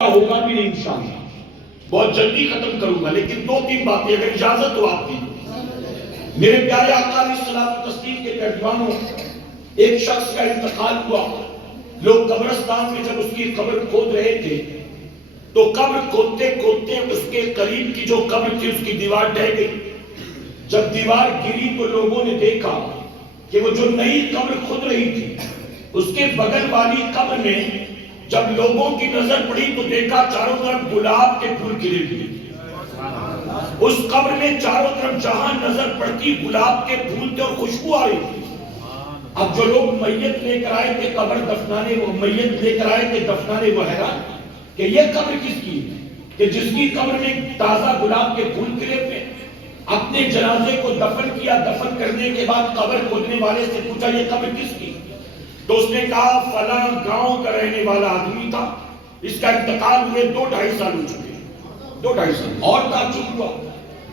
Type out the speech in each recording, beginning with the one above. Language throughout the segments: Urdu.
ہوگا بھی نہیں انشاءاللہ، بہت جلدی ختم کروں گا، لیکن دو تین باتیں اگر اجازت ہو آپ کی۔ میرے پیارے آقا علیہ الصلوۃ والتسلیم کے پیروانوں، ایک شخص کا انتقال ہوا، لوگ قبرستان میں جب اس کی قبر کھود رہے تھے تو قبر کھودتے کھودتے اس کے قریب کی جو قبر تھی اس کی دیوار ڈھہ گئی۔ جب دیوار گری تو لوگوں نے دیکھا کہ وہ جو نئی قبر کھود رہی تھی اس کے بغل والی قبر میں جب لوگوں کی نظر پڑی تو دیکھا چاروں طرف گلاب کے پھول کھلے ہوئے۔ اس قبر میں چاروں طرف جہاں نظر پڑتی گلاب کے پھول تھے اور خوشبو آ رہی تھی۔ اب جو لوگ میت لے کر آئے تھے قبر دفنانے، وہ میت لے کر آئے تھے دفنانے، وہ حیران کہ یہ قبر کس کی ہے کہ جس کی قبر میں تازہ گلاب کے پھول کھلے ہوئے۔ اپنے جنازے کو دفن کیا، دفن کرنے کے بعد قبر کھودنے والے سے پوچھا یہ قبر کس کی؟ تو اس نے کہا فلاں گاؤں کا رہنے والا آدمی تھا، اس کا انتقال ہوئے 2-2.5 سال ہو چکے، 2-2.5 سال اور تعجب ہوا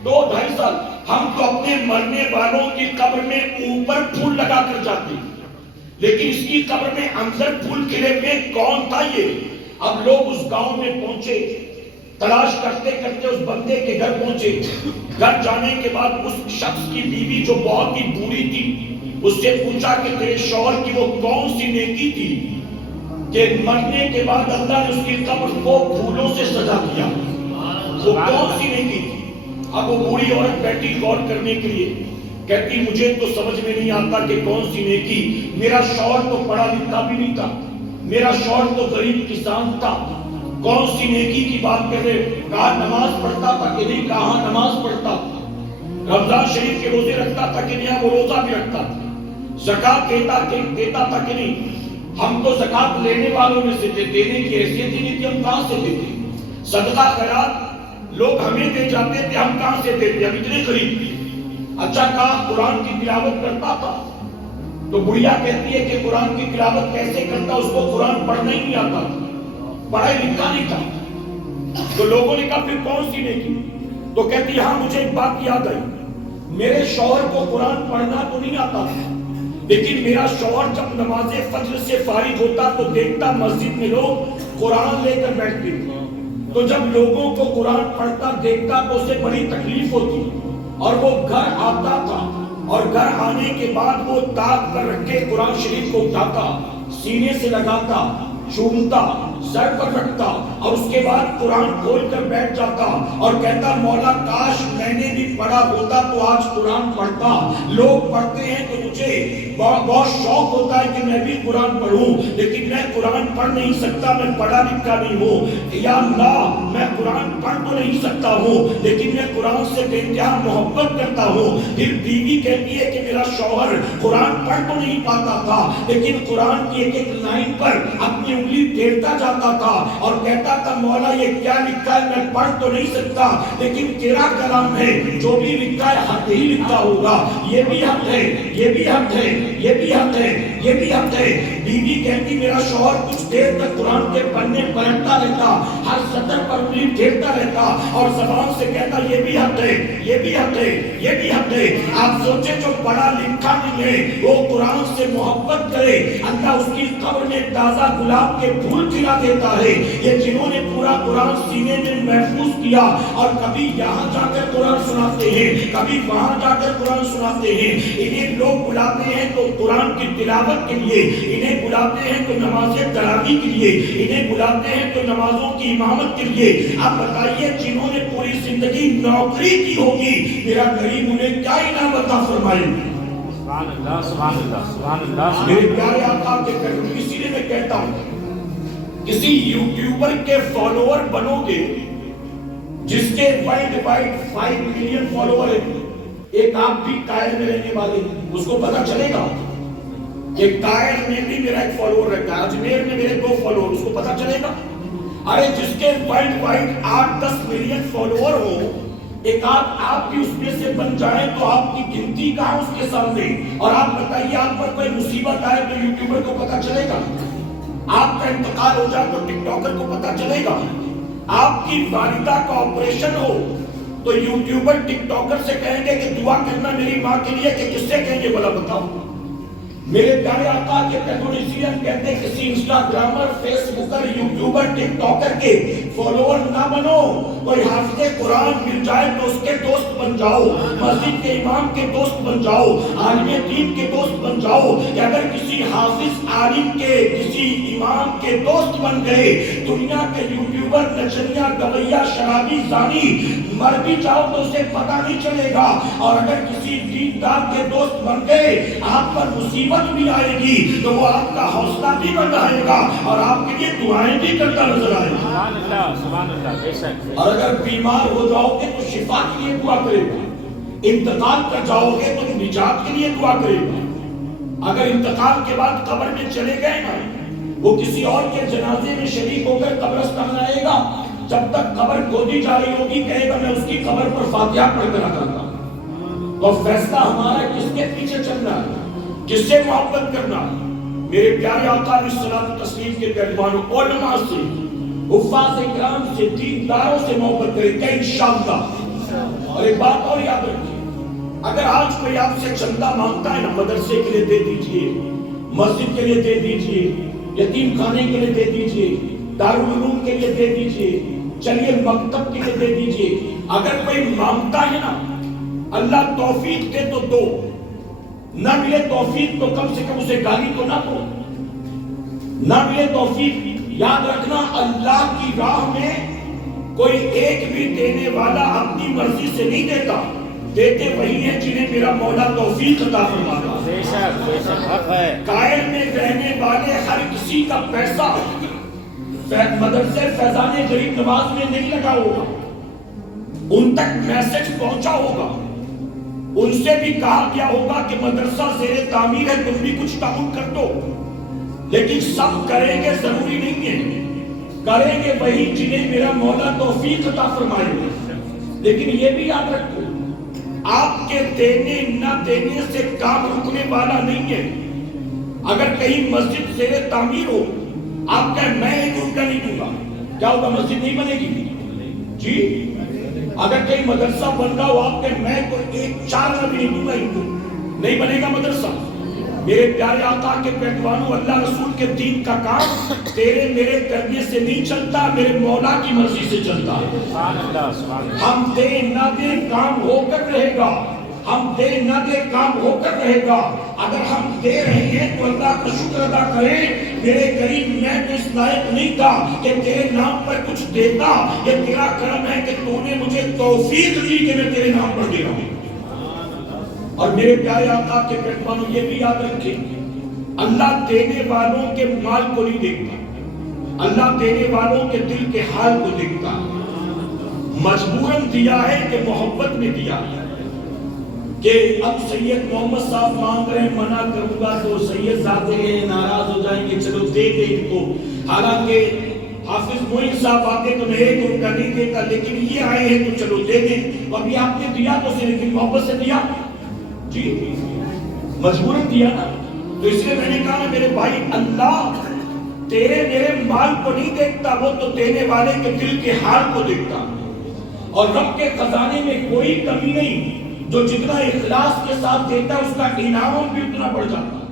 2-2.5 سال۔ ہم تو اپنے مرنے والوں کی قبر میں اوپر پھول لگا کر جاتے ہیں، لیکن اس کی قبر میں اندر پھول کھلے ہوئے، کون تھا یہ؟ اب لوگ اس گاؤں میں پہنچے، تلاش کرتے کرتے اس بندے کے گھر پہنچے۔ گھر جانے کے بعد اس شخص کی بیوی جو بہت ہی بوڑھی تھی اس سے پوچھا کہ تیرے شوہر کی وہ کون سی نیکی تھی کہ مرنے کے بعد اللہ نے اس کی قبر کو پھولوں سے سجا دیا، وہ کون سی نیکی تھی؟ اب وہ بوڑھی عورت بیٹھی غور کرنے کے لیے، کہتی مجھے تو سمجھ میں نہیں آتا کہ کون سی نیکی، میرا شوہر تو پڑھا لکھا بھی نہیں تھا، میرا شوہر تو غریب کسان تھا، کون سی نیکی کی بات کر رہے؟ کہا نماز پڑھتا تھا کہ نہیں؟ کہا نماز پڑھتا تھا، رمضان شریف کے روزے رکھتا تھا کہ نہیں؟ وہ روزہ بھی رکھتا تھا، زکات دیتا تھا کہ نہیں؟ ہم تو زکات لینے والوں میں سے تھے، دینے کی حیثیت ہی نہیں تھی، ہم کہاں سے دیتے؟ صدقہ خیرات لوگ ہمیں دے جاتے تھے، ہم کہاں سے دیتے؟ ہم اتنے غریب تھے۔ اچھا کہا قرآن کی تلاوت کرتا تھا؟ تو بڑھیا کہتی ہے کہ قرآن کی تلاوت کیسے کرتا، اس کو قرآن پڑھنا ہی نہیں آتا، پڑھا لکھا نہیں تھا۔ تو لوگوں نے کہا پھر کون سی نیکی؟ تو کہتی ہاں مجھے ایک بات یاد آئی، میرے شوہر کو قرآن پڑھنا تو نہیں آتا تھا، لیکن میرا شوہر جب نماز فجر سے فارغ ہوتا تو دیکھتا مسجد میں لوگ قرآن لے کر بیٹھتے تھے، تو جب لوگوں کو قرآن پڑھتا دیکھتا تو اسے بڑی تکلیف ہوتی اور وہ گھر آتا تھا اور گھر آنے کے بعد وہ تاک پر رکھے قرآن شریف کو اٹھاتا، سینے سے لگاتا، چومتا، سر پر رکھتا اور اس کے بعد قرآن کھول کر بیٹھ جاتا اور کہتا مولا کاش میں نے بھی پڑھا ہوتا تو آج قرآن پڑھتا۔ لوگ پڑھتے ہیں تو مجھے بہت شوق ہوتا ہے کہ میں بھی قرآن پڑھوں، لیکن میں قرآن پڑھ نہیں سکتا، میں پڑھا لکھا نہیں ہوں، یا اللہ میں قرآن پڑھ تو نہیں سکتا ہوں لیکن میں قرآن سے بے انتہا محبت کرتا ہوں۔ پھر بیوی کہتی ہے کہ میرا شوہر قرآن پڑھ تو نہیں پاتا تھا لیکن قرآن کی ایک ایک لائن پر اپنی انگلی پھیرتا جاتا تھا اور کہتا تھا مولا یہ کیا لکھا ہے میں پڑھ تو نہیں سکتا لیکن تیرا کلام ہے، جو بھی لکھا ہے حق ہی لکھا ہوگا، یہ بھی حق ہے، یہ بھی حق ہے، یہ بھی حق ہے، یہ بھی حق ہے۔ بیوی کہتی میرا شوہر کچھ دیر تک قرآن کے پڑھنے پلٹتا رہتا، ہر سطر پر انگلی پھیرتا رہتا اور زبان سے کہتا یہ بھی حق ہے، یہ بھی حق ہے، یہ بھی حق ہے۔ آپ سوچیں جو پڑھا لکھا نہیں ہے وہ قرآن سے محبت کرے، اللہ اس کی قبر میں تازہ گلاب کے پھول کھلا دیتا ہے۔ یہ جنہوں نے پورا قرآن سینے میں محفوظ کیا اور کبھی یہاں جا کر قرآن سناتے ہیں، کبھی وہاں جا کر قرآن سناتے ہیں، انہیں لوگ بلاتے ہیں تو قرآن کی تلاوت کے لیے، انہیں بلاتے ہیں تو نماز تراویح کے لیے، انہیں بلاتے ہیں تو نمازوں کی امامت کے لیے۔ اب بتائیے جنہوں نے پوری زندگی نوکری کی ہوگی میرا کریم انہیں کیا انعام عطا فرمائے؟ سبحان اللہ سبحان اللہ سبحان اللہ۔ میرے پیارے آقا کے کرم، اسی لیے میں کہتا ہوں کسی یوٹیوبر کے فالوور بنو گے جس کے ورلڈ وائڈ 5 ملین فالوور ہیں، ایک آپ بھی کائر میں رہنے والے اس کو پتا چلے گا کہ کائر میں بھی میرا ایک فالوور رہتا ہے، اجمیر میں میرے 2 فالوور، اس کو پتا چلے گا؟ ارے جس کے ورلڈ وائڈ 8-10 ملین فالوور ہو، ایک آپ بھی اس میں سے بن جائیں تو آپ کی گنتی کہاں اس کے سامنے؟ اور آپ بتائیے آپ پر کوئی مصیبت آئے تو یوٹیوبر کو پتا چلے گا؟ آپ کا انتقال ہو جائے تو ٹک ٹاکر کو پتا چلے گا؟ آپ کی والدہ کا آپریشن ہو تو یوٹیوبر ٹک ٹاکر سے کہیں گے کہ دعا کرنا میری ماں کے لیے کہ کس سے کہیں گے بلا بتاؤ؟ میرے پیارے آقا کے پیغمبر کہتے ہیں کسی انسٹاگرامر، فیس بکر، یوٹیوبر، ٹک ٹاکر کے فالوور نہ بنو. کوئی حافظ قرآن مل جائے تو اس کے دوست بن جاؤ، مسجد کے امام کے دوست بن جاؤ، عالم دین کے دوست بن جاؤ. کہ اگر کسی حافظ عالم کے، کسی امام کے دوست بن گئے، دنیا کے یوٹیوبر، نچنیا، گویا، شرابی، زانی مر بھی جاؤ تو اسے پتہ نہیں چلے گا. اور اگر کسی دیندار کے دوست بن گئے، آپ پر مصیبت بھی آئے گی تو وہ آپ کا حوصلہ بھی بڑھائے گا اور آپ کے لیے دعائیں بھی کرتا نظر آئے گا. سبحان اللہ، سبحان اللہ، بے شک. اور اگر بیمار ہو جاؤ گے تو شفا کے لیے دعا کرے گا. انتقال کر جاؤ گے تو نجات کے لیے دعا کرے گا. اگر انتقال کے بعد قبر میں چلے گئے نا، وہ کسی اور کے جنازے میں شریک ہو کر قبرستان آئے گا. جب تک قبر کھودی جا رہی ہوگی کہے گا میں اس کی قبر پر فاتحہ پڑھ کر آتا تھا. تو فیصلہ ہمارا کس کے پیچھے چلنا ہے، کس سے محبت کرنا. میرے پیارے آقا علیہ الصلوۃ والتسلیم کے پیروانوں، علماء سے، حفاظ کرام سے، دینداروں سے محبت کریں گے انشاءاللہ. اور ایک بات اور یاد رکھیے، اگر آج کوئی آپ سے چندہ مانگتا ہے نا، مدرسے کے لیے دے دیجئے، مسجد کے لیے دے دیجئے، یتیم خانے کے لیے دے دیجئے، دارالعلوم کے لیے دے دیجئے، چلیے مکتب کے لیے دے دیجئے. اگر کوئی مانگتا ہے نا، اللہ توفیق دے تو دو، نہ ملے توفیق تو کم سے کم اسے گالی تو نہ دو. نہ ملے توفیق، یاد رکھنا اللہ کی راہ میں کوئی ایک بھی دینے والا اپنی مرضی سے نہیں دیتا. دیتے وہی ہیں جنہیں میرا مولا توفیق عطا فرماتا. بے شک، بے شک، حق ہے. قائل میں رہنے والے ہر کسی کا پیسہ مدرسے فیضان غریب نواز میں نہیں لگا ہوگا، ان تک میسج پہنچا ہوگا، ان سے بھی کہا گیا ہوگا کہ مدرسہ زیر تعمیر ہے، تم بھی کچھ تعاون کر دو. لیکن سب کریں گے ضروری نہیں ہے، کریں گے وہی جنہیں میرا مولا توفیق عطا فرمائے گا. لیکن یہ بھی یاد رکھو، آپ کے دینے نہ دینے سے کام رکنے والا نہیں ہے. اگر کہیں مسجد زیر تعمیر ہو، آپ کہیں میں 1 روپیہ نہیں دوں گا، کیا ہوگا؟ مسجد نہیں بنے گی جی. اگر کہیں مدرسہ بن رہا ہو، آپ کہیں میں تو 1 4 بھی نہیں دوں گا، نہیں بنے گا مدرسہ. میرے پیارے آقا کے پیروانوں، اللہ رسول کے دین کا کام تیرے میرے کرنے سے نہیں چلتا، میرے مولا کی مرضی سے چلتا ہے. سبحان اللہ، سبحان اللہ. ہم دے نہ دے کام ہو کر رہے گا، ہم دے نہ دے کام ہو کر رہے گا. اگر ہم دے رہے ہیں تو اللہ کا شکر ادا کریں. میرے قریب میں تو اس لائق نہیں تھا کہ تیرے نام پر کچھ دیتا. یہ تیرا کرم ہے کہ تو نے مجھے توفیق دی کہ میں تیرے نام پر دے رہا ہوں. اور میرے پیارے آقا کے پیروانوں، یہ بھی یاد رکھیں، اللہ دینے والوں کے مال کو نہیں دیکھتا، اللہ دینے والوں کے دل کے حال کو دیکھتا. مجبوراً دیا ہے کہ محبت میں دیا ہے. کہ اب سید محمد صاحب مانگ رہے ہیں، منع کروں گا تو سید ذاتے ہیں ناراض ہو جائیں گے، چلو دے دے ان کو. حالانکہ حافظ معین صاحب آتے تو میں 1 روپیہ نہیں دیتا، لیکن یہ آئے ہیں تو چلو دے دیں. ابھی آپ نے دیا تو اسے، لیکن محبت سے دیا جی، مجبوراً دیا نا. تو اس لیے میں نے کہا میرے بھائی، اللہ تیرے میرے مال کو نہیں دیکھتا، وہ تو دینے والے کے دل کے حال کو دیکھتا. اور رب کے خزانے میں کوئی کمی نہیں، جو جتنا اخلاص کے ساتھ دیتا ہے اس کا انعام بھی اتنا بڑھ جاتا.